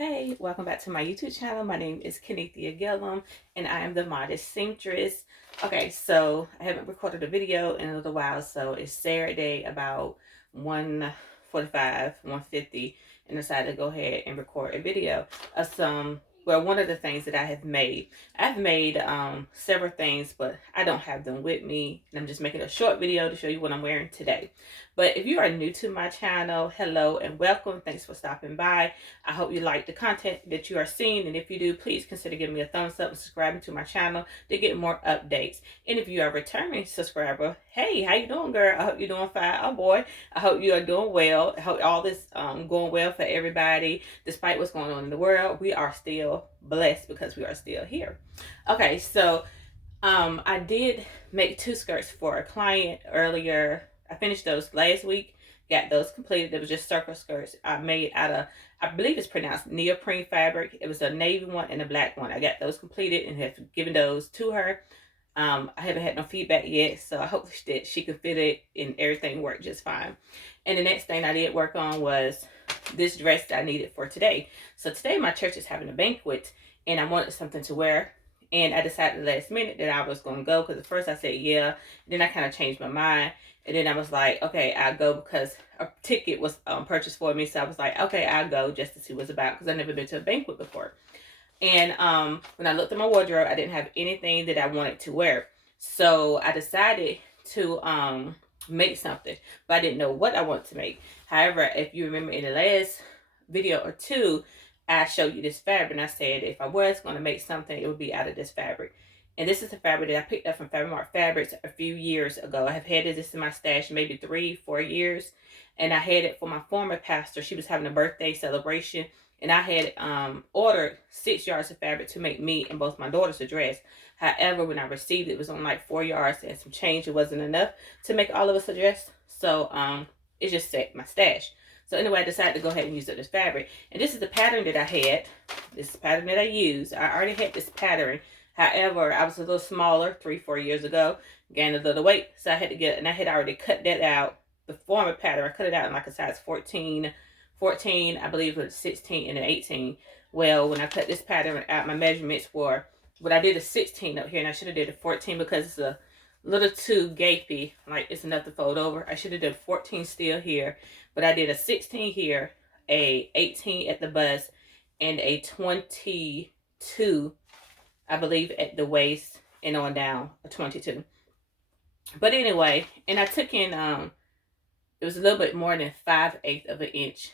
Hey, welcome back to my YouTube channel. My name is Kenethia Gillum and I am the Modest Seamstress. Okay, so I haven't recorded a video in a little while, so it's Saturday about 1:45, 1:50, and decided to go ahead and record a video of one of the things that I have made. I've made several things, but I don't have them with me, and I'm just making a short video to show you what I'm wearing today. But if you are new to my channel, hello and welcome. Thanks for stopping by. I hope you like the content that you are seeing, and if you do, please consider giving me a thumbs up and subscribing to my channel to get more updates. And if you are a returning subscriber, hey, how you doing, girl? I hope you're doing fine. Oh boy, I hope you are doing well. I hope all this going well for everybody. Despite what's going on in the world, we are still blessed because we are still here. Okay, so I did make 2 skirts for a client earlier. I finished those last week, got those completed. It was just circle skirts I made out of, I believe it's pronounced neoprene fabric. It was a navy one and a black one. I got those completed and have given those to her. I haven't had no feedback yet, so I hope that she could fit it and everything worked just fine. And the next thing I did work on was this dress that I needed for today. So today my church is having a banquet and I wanted something to wear. And I decided last minute that I was going to go, because at first I said yeah, then I kind of changed my mind. And then I was like, okay, I'll go, because a ticket was purchased for me. So I was like, okay, I'll go just to see what's about, because I've never been to a banquet before. And when I looked at my wardrobe, I didn't have anything that I wanted to wear. So I decided to make something, but I didn't know what I wanted to make. However, if you remember in the last video or two, I showed you this fabric, and I said if I was going to make something, it would be out of this fabric. And this is the fabric that I picked up from Fabric Mart Fabrics a few years ago. I have had this in my stash maybe 3-4 years. And I had it for my former pastor. She was having a birthday celebration. And I had ordered 6 yards of fabric to make me and both my daughters a dress. However, when I received it, it was on like 4 yards and some change. It wasn't enough to make all of us a dress. So it just set my stash. So anyway, I decided to go ahead and use up this fabric. And this is the pattern that I had. This is the pattern that I used. I already had this pattern. However, I was a little smaller 3-4 years ago. Gained a little weight. So I had to get, and I had already cut that out. The former pattern, I cut it out in like a size 14, I believe it was 16 and an 18. Well, when I cut this pattern out, my measurements were, what I did a 16 up here, and I should have did a 14 because it's a little too gapey, like it's enough to fold over. I should have done 14 still here, but I did a 16 here, a 18 at the bust, and a 22, I believe, at the waist, and on down, a 22. But anyway, and I took in, it was a little bit more than 5/8 of an inch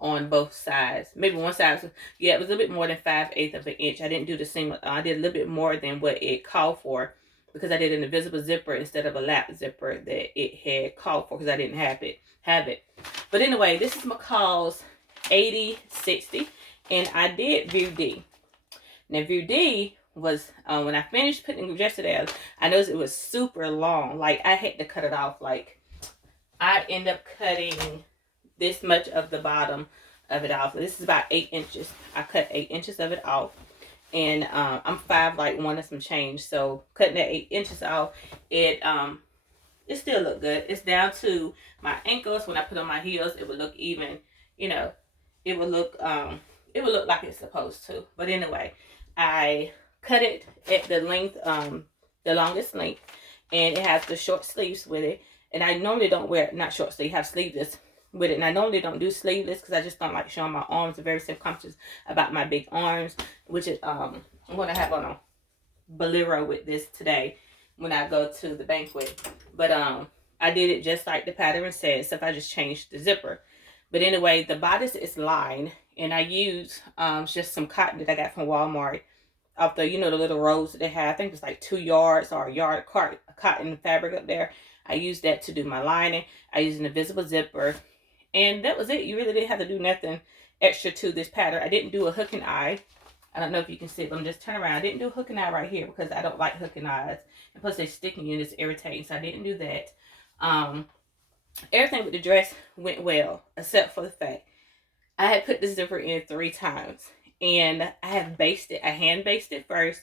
on both sides. Maybe one side, yeah, it was a little bit more than 5/8 of an inch. I didn't do the seam, I did a little bit more than what it called for, because I did an invisible zipper instead of a lap zipper that it had called for, because I didn't have it. But anyway, this is McCall's 8060, and I did View D. Now View D was, when I finished putting the dress together, I noticed it was super long. Like I had to cut it off. Like I end up cutting this much of the bottom of it off. This is about 8 inches. I cut 8 inches of it off. And I'm 5'1" and some change. So cutting that 8 inches off, it still look good. It's down to my ankles. When I put on my heels, it would look even, you know, it would look like it's supposed to. But anyway, I cut it at the length, the longest length, and it has the short sleeves with it. And I normally don't wear, not short sleeve, have sleeveless with it. And I normally don't do sleeveless because I just don't like showing my arms. I'm very self-conscious about my big arms, which is, I'm going to have on a bolero with this today when I go to the banquet. But I did it just like the pattern says, except I just changed the zipper. But anyway, the bodice is lined, and I use just some cotton that I got from Walmart. Off the, the little rolls that they have. I think it's like 2 yards or a yard cotton fabric up there. I used that to do my lining. I used an invisible zipper. And that was it. You really didn't have to do nothing extra to this pattern. I didn't do a hook and eye. I don't know if you can see it, but I'm just turn around. I didn't do a hook and eye right here because I don't like hook and eyes. And plus they stick in you and it's irritating. So I didn't do that. Everything with the dress went well, except for the fact I had put the zipper in 3 times. And I have basted, I hand basted first,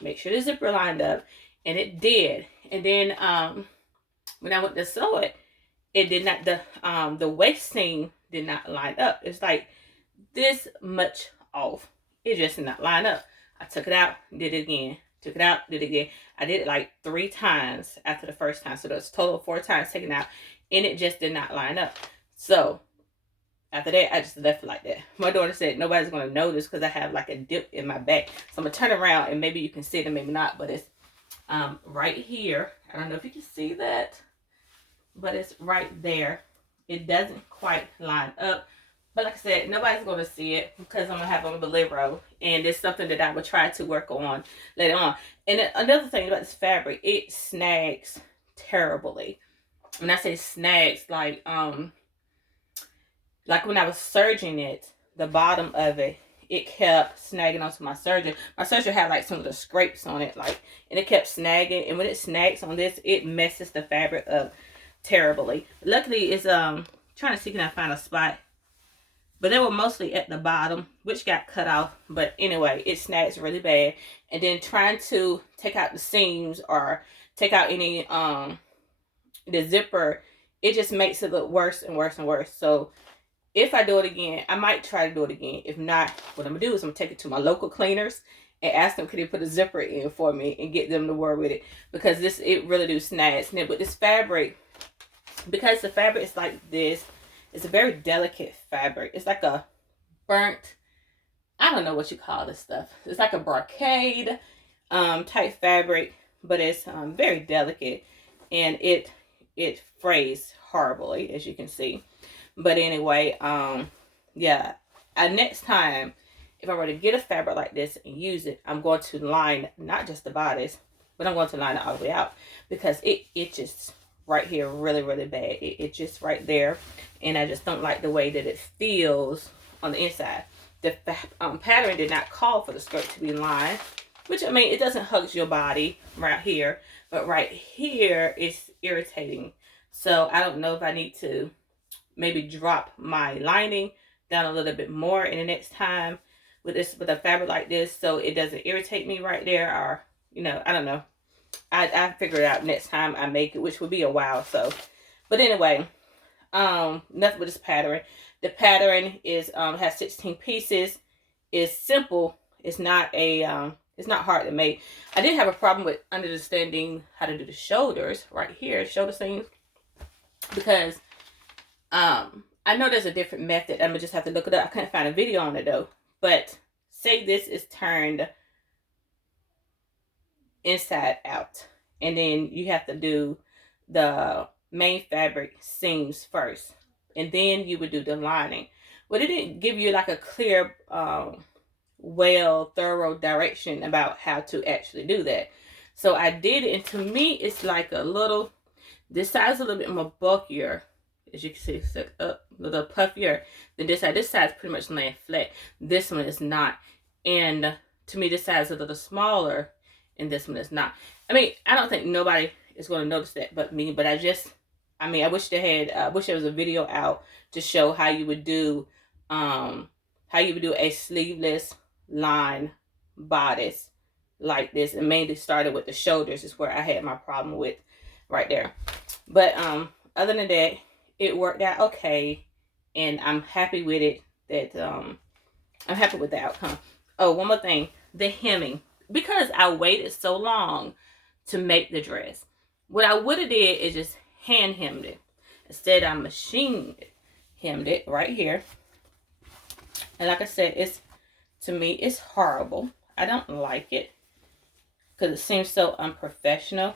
make sure the zipper lined up, and it did. And then when I went to sew it, it did not, the waist seam did not line up. It's like this much off. It just did not line up. I took it out, did it again. Took it out, did it again. I did it like 3 times after the first time. So that's total of 4 times taken out. And it just did not line up. So after that, I just left it like that. My daughter said nobody's going to notice because I have like a dip in my back. So I'm going to turn around and maybe you can see it and maybe not. But it's right here. I don't know if you can see that. But it's right there. It doesn't quite line up. But like I said, nobody's going to see it because I'm going to have on the Bolero. And it's something that I will try to work on later on. And another thing about this fabric, it snags terribly. When I say snags, like when I was serging it, the bottom of it, it kept snagging onto my serger. My serger had like some of the scrapes on it, like, and it kept snagging. And when it snags on this, it messes the fabric up terribly. Luckily, it's trying to see can I find a spot, but they were mostly at the bottom, which got cut off. But anyway, it snags really bad. And then trying to take out the seams or take out any the zipper, it just makes it look worse and worse and worse. So if I do it again, I might try to do it again. If not, what I'm gonna do is I'm gonna take it to my local cleaners and ask them could they put a zipper in for me and get them to work with it, because it really do snag. But this fabric, because the fabric is like this, it's a very delicate fabric. It's like a burnt, I don't know what you call this stuff. It's like a brocade type fabric, but it's very delicate, and it frays horribly, as you can see. But anyway, yeah, next time, if I were to get a fabric like this and use it, I'm going to line not just the bodice, but I'm going to line it all the way out, because it itches right here really, really bad. It itches right there, and I just don't like the way that it feels on the inside. The pattern did not call for the skirt to be lined, which, I mean, it doesn't hug your body right here, but right here is irritating. So I don't know if I need to maybe drop my lining down a little bit more in the next time with a fabric like this, so it doesn't irritate me right there, or I don't know. I figure it out next time I make it, which will be a while. So, but anyway, nothing with this pattern. The pattern is has 16 pieces. It's simple. It's not hard to make. I did have a problem with understanding how to do the shoulders right here, shoulder seams, because I know there's a different method. I'm gonna just have to look it up. I couldn't find a video on it though. But say this is turned inside out, and then you have to do the main fabric seams first, and then you would do the lining. Well, it didn't give you like a clear, thorough direction about how to actually do that. So I did it, and to me, it's like this side is a little bit more bulkier. As you can see, it's a little puffier than this side. This side is pretty much laying flat. This one is not. And to me, this side is a little smaller, and this one is not. I mean, I don't think nobody is going to notice that but me. But I wish there was a video out to show how you would do, a sleeveless line bodice like this. And mainly started with the shoulders is where I had my problem with right there. But other than that, it worked out okay, and I'm happy with it. I'm happy with the outcome. Oh, one more thing, the hemming. Because I waited so long to make the dress, what I would have did is just hand hemmed it. Instead, I machine hemmed it right here. And like I said, to me, it's horrible. I don't like it because it seems so unprofessional.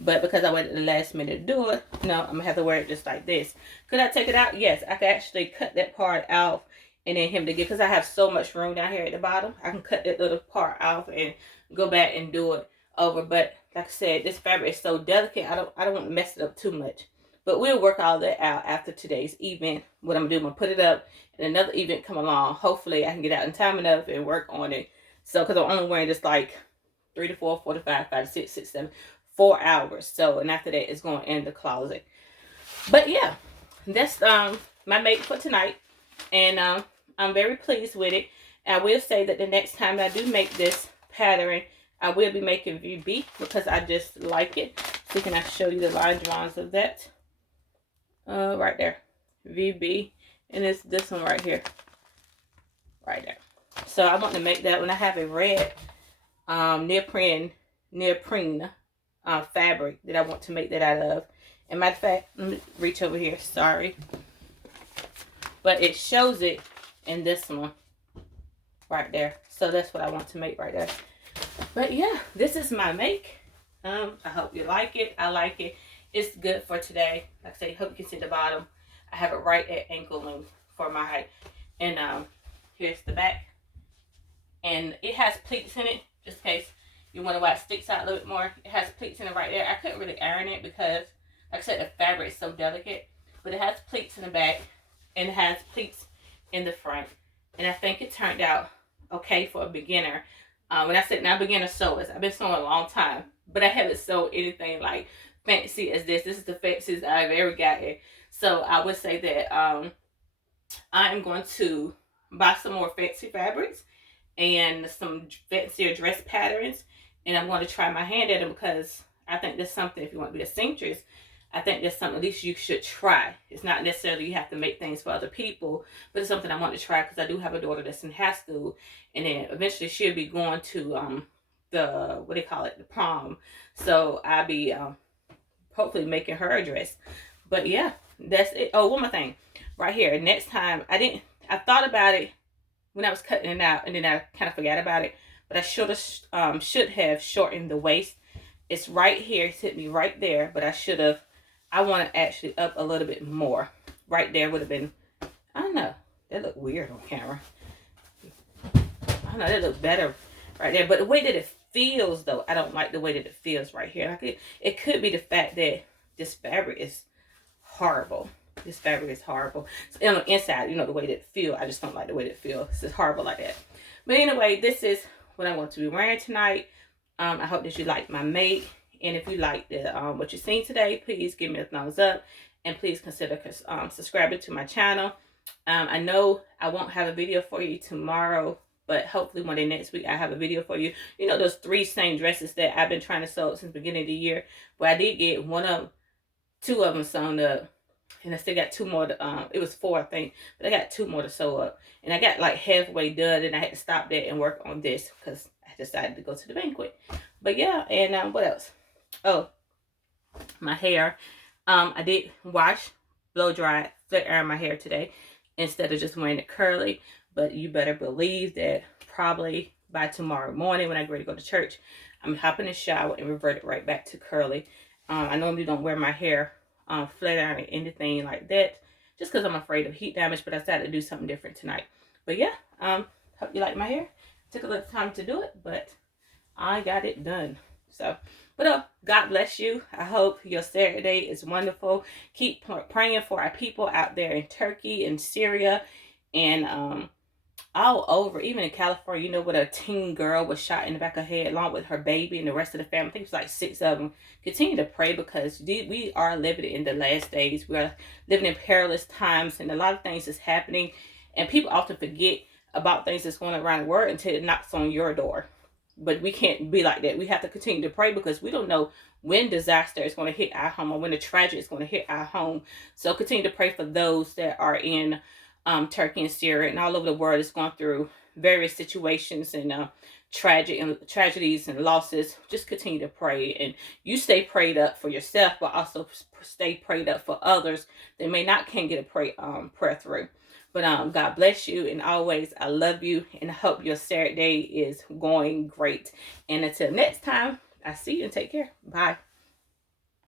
But because I waited the last minute to do it, no, I'm going to have to wear it just like this. Could I take it out? Yes, I could actually cut that part out and then hem it again, because I have so much room down here at the bottom. I can cut that little part off and go back and do it over. But like I said, this fabric is so delicate, I don't want to mess it up too much. But we'll work all that out after today's event. What I'm going to do, I'm going to put it up and another event come along. Hopefully I can get out in time enough and work on it. So, because I'm only wearing just like 3 to 4, 4 to 5, 5 to 6, 6 to 7. 4 hours. So, and after that, it's going in the closet. But yeah, that's my make for tonight, and I'm very pleased with it. And I will say that the next time I do make this pattern, I will be making VB because I just like it. So can I show you the line drawings of that? Right there, VB, and it's this one right here. right there. So I want to make that when I have a red neoprene fabric that I want to make that out of. And matter of fact, let me reach over here, sorry. But it shows it in this one right there. So that's what I want to make right there. But yeah, this is my make. I hope you like it. I like it. It's good for today. Like I say, hope you can see the bottom. I have it right at ankle length for my height. And here's the back. And it has pleats in it, just in case you wonder why it sticks out a little bit more. It has pleats in it right there. I couldn't really iron it because, like I said, the fabric is so delicate. But it has pleats in the back and it has pleats in the front. And I think it turned out okay for a beginner. When I said not beginner sewers, I've been sewing a long time, but I haven't sewed anything like fancy as this. This is the fanciest I've ever gotten. So I would say that I am going to buy some more fancy fabrics and some fancier dress patterns, and I'm going to try my hand at them because I think that's something, if you want to be a seamstress, I think that's something at least you should try. It's not necessarily you have to make things for other people, but it's something I want to try because I do have a daughter that's in high school, and then eventually she'll be going to the, what do you call it, the prom. So I'll be hopefully making her a dress. But yeah, that's it. Oh, one more thing right here. Next time, I thought about it when I was cutting it out, and then I kind of forgot about it, but I should have shortened the waist. It's right here. It's hit me right there, but I want to actually up a little bit more. Right there would have been, I don't know, that looked weird on camera. I don't know, that looked better right there. But the way that it feels, though, I don't like the way that it feels right here. It could be the fact that this fabric is horrible. This fabric is horrible. So on the inside, you know, the way that it feels, I just don't like the way that it feels. It's just horrible like that. But anyway, this is what I want to be wearing tonight. I hope that you like my make. And if you like the what you've seen today, please give me a thumbs up. And please consider subscribing to my channel. I know I won't have a video for you tomorrow, but hopefully one day next week I have a video for you. You know those 3 same dresses that I've been trying to sew since the beginning of the year? But I did get 2 of them sewn up. And I still got 2 more. It was 4, I think. But I got 2 more to sew up. And I got like halfway done. And I had to stop that and work on this because I decided to go to the banquet. But yeah, and what else? Oh, my hair. I did wash, blow dry, flat iron my hair today instead of just wearing it curly. But you better believe that probably by tomorrow morning when I get ready to go to church, I'm hopping in the shower and revert it right back to curly. I normally don't wear my hair flat iron or anything like that, just because I'm afraid of heat damage, but I decided to do something different tonight. But yeah, hope you like my hair. Took a little time to do it, but I got it done. So, but God bless you. I hope your Saturday is wonderful. Keep praying for our people out there in Turkey and Syria and all over, even in California. You know, what a teen girl was shot in the back of her head along with her baby and the rest of the family. I think it was like 6 of them. Continue to pray because we are living in the last days. We are living in perilous times, and a lot of things is happening, and people often forget about things that's going around the world until it knocks on your door. But we can't be like that. We have to continue to pray because we don't know when disaster is going to hit our home or when the tragedy is going to hit our home. So continue to pray for those that are in Turkey and Syria and all over the world is going through various situations and tragedies and losses. Just continue to pray, and you stay prayed up for yourself, but also stay prayed up for others that may not can get a prayer through. But God bless you, and always I love you, and I hope your Saturday is going great. And until next time, I see you and take care. Bye.